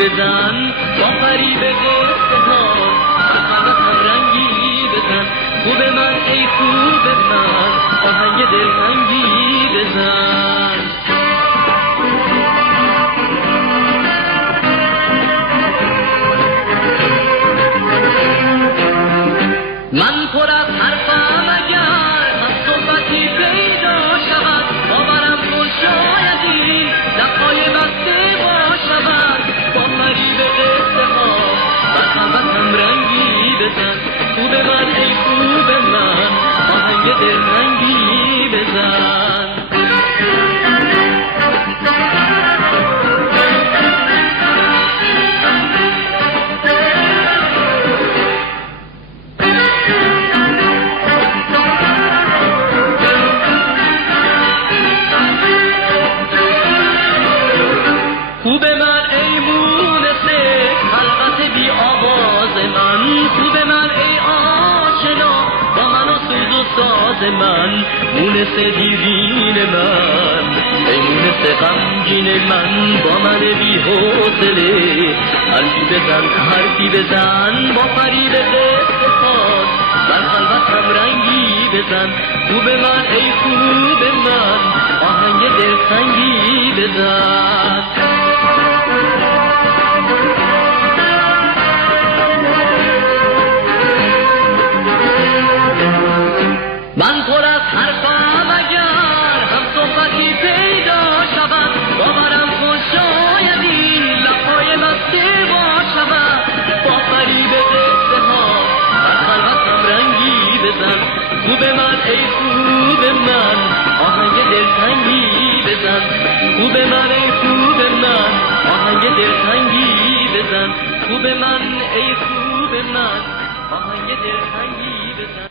بزن با فریب قصه ها بخندم رنگی بزن خوب من ای خوب من آهنگ دلتنگی بزن من پر از حرفم اگر از صحبتی پیدا شود باورم کن شایدی لبهای بسته باشود با فریب قصه ها بخندم رنگی بزن خوب من ای خوب من آهنگ دلتنگی بزن خوب من ای مونسه خلقت بی آواز من خوب من ای آشنا با من و سوز و ساز من مونسه دیرین من ای مونسه غمگین من با من بی حوصله حرفی بزن حرفی بزن با فریب قصه خاص بر خلوتم رنگی بزن خوب من ای خوب من آهنگ دلتنگی بزن من پر از حرفم اگر هم صحبتی پیدا شود باورم کن شایدی لبهای بسته باشود با فریب قصه ها بر خلوتم رنگی بزن خوب من ای خوب من آهنگ دلتنگی بزن خوب من ای خوب من آهنگ دلتنگی بزن خوب من ای خوب من آهنگ دلتنگی بزن